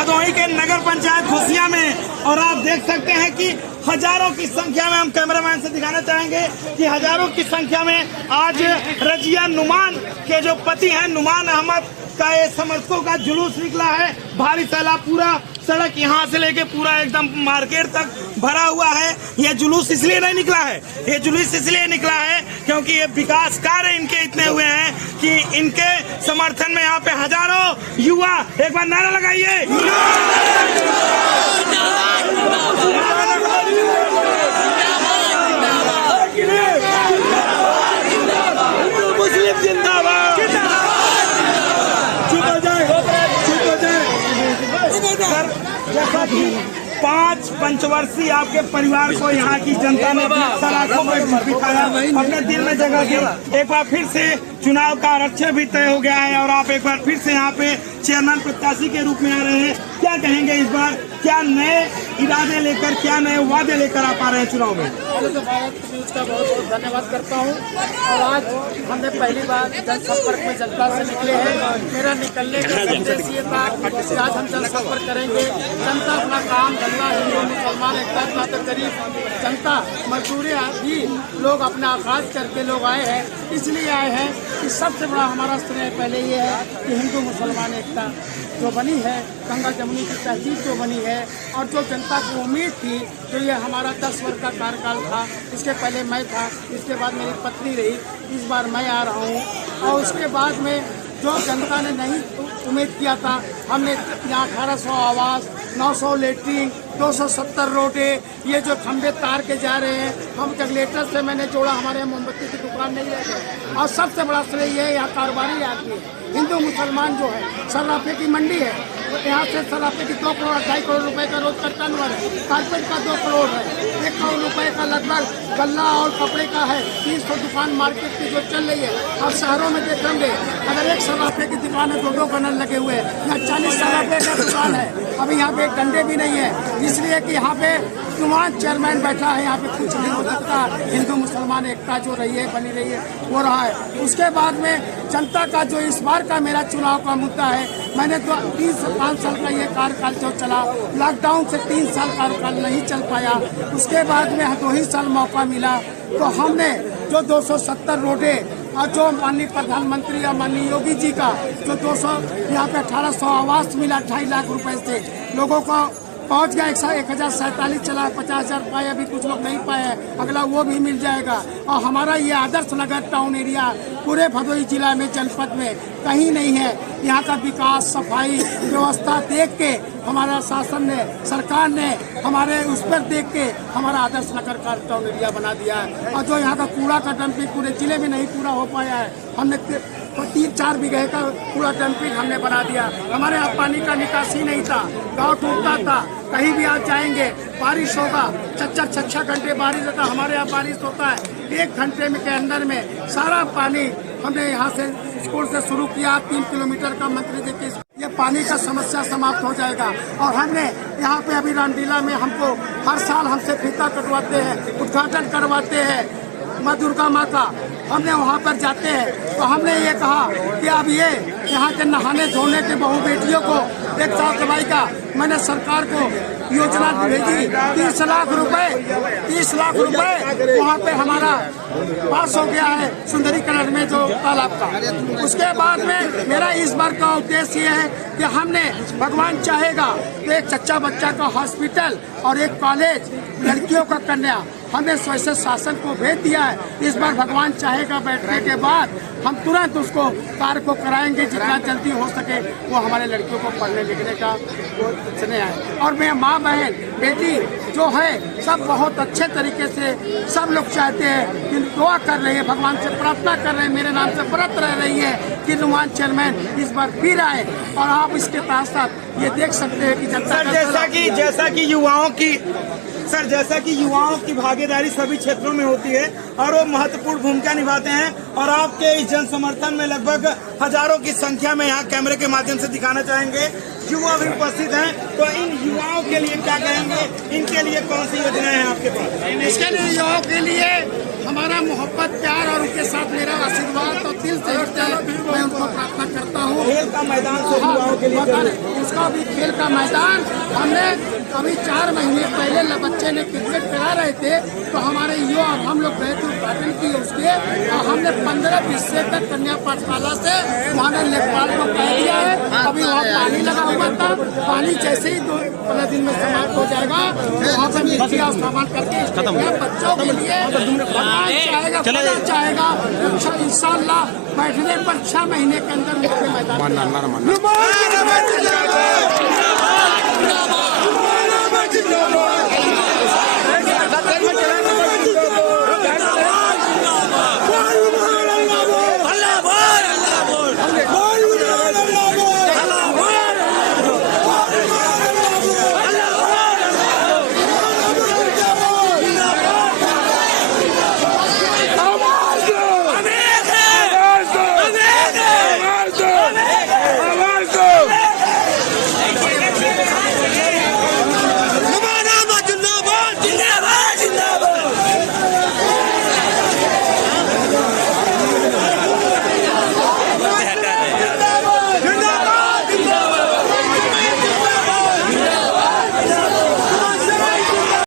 भदोही के नगर पंचायत खुशिया में। और आप देख सकते हैं कि हजारों की संख्या में, हम कैमरामैन से दिखाना चाहेंगे कि हजारों की संख्या में आज रजिया नुमान के जो पति हैं नुमान अहमद का ये समर्थकों का जुलूस निकला है। भारी सैलाब, पूरा सड़क यहाँ से लेके पूरा एकदम मार्केट तक भरा हुआ है। ये जुलूस इसलिए नहीं निकला है, ये जुलूस इसलिए निकला है क्योंकि ये विकास कार्य इनके इतने हुए हैं कि इनके समर्थन में यहाँ पे हजारों युवा, एक बार नारा लगाइए, मुस्लिम जिंदाबाद। जैसा कि 5 पंचवर्षीय आपके परिवार को यहाँ की जनता ने सलाखों में बिठाया, अपने दिल में जगह दी। एक बार फिर से चुनाव का आरक्षण भी तय हो गया है और आप एक बार फिर से यहाँ पे चेयरमैन प्रत्याशी के रूप में आ रहे हैं। क्या कहेंगे इस बार, क्या नए इरादे लेकर, क्या नए वादे लेकर आप आ रहे हैं चुनाव में? तो भारत न्यूज का बहुत बहुत धन्यवाद करता हूँ। और आज हमने पहली बार जनसंपर्क में जनता से निकले हैं। मेरा निकलने का संदेश ये था कि आज हम जनसंपर्क करेंगे। जनता अपना काम धंधा, हिंदू मुसलमान एकता तो गरीब जनता मजदूरी भी लोग अपना आगाज करके लोग आए हैं। इसलिए आए हैं कि सबसे बड़ा हमारा स्नेह पहले ये है कि हिंदू मुसलमान एकता जो बनी है, गंगा जमुनी की तहजीब जो बनी है और जो जनता को उम्मीद थी, जो ये हमारा 10 वर्ष का कार्यकाल था, इसके पहले मैं था, इसके बाद मेरी पत्नी रही, इस बार मैं आ रहा हूँ। और उसके बाद में जो जनता ने नहीं उम्मीद किया था, हमने यहाँ 1800 आवास, 900 लेटरिन, 270 रोडें, ये जो खंभे तार के जा रहे हैं, हम जनरेटर से मैंने जोड़ा, हमारे मोमबत्ती की दुकान नहीं रह गई। और सबसे बड़ा श्रेय ये है यहाँ कारोबारी आती है, हिंदू मुसलमान जो है, सर्राफे की मंडी है, यहाँ से सर्राफे की 2 करोड़ 2.5 करोड़ रुपए का रोज का टर्नओवर है, कारपेट का 2 करोड़ है, 1 करोड़ रुपए का लगभग गल्ला और कपड़े का है। 300 दुकान मार्केट की जो चल रही है। अब शहरों में देखेंगे अगर एक सर्राफे की दुकान है 2-2 गनल लगे हुए हैं, यहाँ 40 सर्राफे का दुकान है। अभी यहाँ पे एक डंडे भी नहीं है, इसलिए कि यहाँ पे नुमान चेयरमैन बैठा है, यहाँ पे कुछ नहीं हो सकता। हिंदू मुसलमान एकता जो रही है, बनी रही है, वो रहा है। उसके बाद में जनता का जो इस बार का मेरा चुनाव का मुद्दा है, मैंने 3 से 5 साल का ये कार्यकाल जो चला, लॉकडाउन से 3 साल कार्यकाल नहीं चल पाया। उसके बाद में 2 ही साल मौका मिला तो हमने जो 270 रोडें और जो माननीय प्रधानमंत्री या माननीय योगी जी का जो 200 यहाँ पे 1800 आवास मिला 2.5 लाख रुपए से लोगों को पहुँच गया। 1047 चला, 50,000 पाए, अभी कुछ लोग नहीं पाए हैं, अगला वो भी मिल जाएगा। और हमारा ये आदर्श नगर टाउन एरिया पूरे भदोही जिला में, जनपद में कहीं नहीं है। यहाँ का विकास, सफाई व्यवस्था देख के हमारा शासन ने, सरकार ने हमारे उस पर देख के हमारा आदर्श नगर का टाउन एरिया बना दिया है। और जो यहाँ का कूड़ा का डंपिंग पूरे जिले में नहीं पूरा हो पाया है, हमने 3-4 बीघे का कूड़ा डंपिंग हमने बना दिया। हमारे यहाँ पानी का निकासी नहीं था, गाँव टूटता था, कहीं भी आप जाएंगे बारिश होगा, 4-6 घंटे बारिश होता, हमारे यहाँ बारिश होता है 1 घंटे में के अंदर में सारा पानी। हमने यहाँ से स्कूल से शुरू किया, 3 किलोमीटर का मंत्री जी की ये पानी का समस्या समाप्त हो जाएगा। और हमने यहाँ पे अभी रामलीला में हमको हर साल हमसे फीता कटवाते हैं, उद्घाटन करवाते हैं माँ दुर्गा माँ का, हमने वहाँ पर जाते हैं तो हमने ये कहा कि अब ये यहाँ के नहाने धोने के बहू बेटियों को 1 साल दवाई का मैंने सरकार को योजना भेजी। 30 लाख रुपए वहाँ पे हमारा पास हो गया है सुंदरीकरण में जो तालाब का। उसके बाद में मेरा इस बार का उद्देश्य ये है कि हमने, भगवान चाहेगा तो एक चच्चा बच्चा का हॉस्पिटल और एक कॉलेज लड़कियों का कन्या हमने स्वैच्छिक शासन को भेज दिया है। इस बार भगवान चाहेगा बैठने के बाद हम तुरंत उसको कार्य को कराएंगे, जितना जल्दी हो सके वो हमारे लड़कियों को पढ़ने लिखने का स्नेह है। और मैं माँ बहन बेटी जो है सब बहुत अच्छे तरीके से सब लोग चाहते हैं कि दुआ कर रही है, भगवान से प्रार्थना कर रहे हैं, मेरे नाम से व्रत रह रही है कि नुमान चेयरमैन इस बार फिर आए। और आप इसके साथ साथ ये देख सकते हैं कि जनता जैसा कि युवाओं की भागीदारी सभी क्षेत्रों में होती है और वो महत्वपूर्ण भूमिका निभाते हैं। और आपके इस जन समर्थन में लगभग हजारों की संख्या में यहाँ कैमरे के माध्यम से दिखाना चाहेंगे युवा भी उपस्थित हैं। तो इन युवाओं के लिए क्या कहेंगे, इनके लिए कौन सी योजनाएं हैं आपके पास? इसके लिए युवाओं के लिए हमारा मोहब्बत प्यार और उनके साथ मेरा आशीर्वाद और दिल से मैं उनको प्रार्थना करता हूँ। खेल का मैदान से युवाओं के लिए उसका भी खेल का मैदान हमने अभी 4 महीने पहले बच्चे ने क्रिकेट करा रहे थे तो हमारे युवा हम लोग गए थे उद्घाटन किए उसके और हमने 15-20 से तक कन्या पाठशाला से वहाँ ने लेखपाल को कह दिया है। अभी वहाँ पानी लगा हुआ था, पानी जैसे ही 15 दिन में समाप्त हो जाएगा वहाँ पर मिट्टी और सामान करके बच्चों के लिए चाहेगा इंशाअल्लाह बैठने पर 6 महीने के अंदर मैदान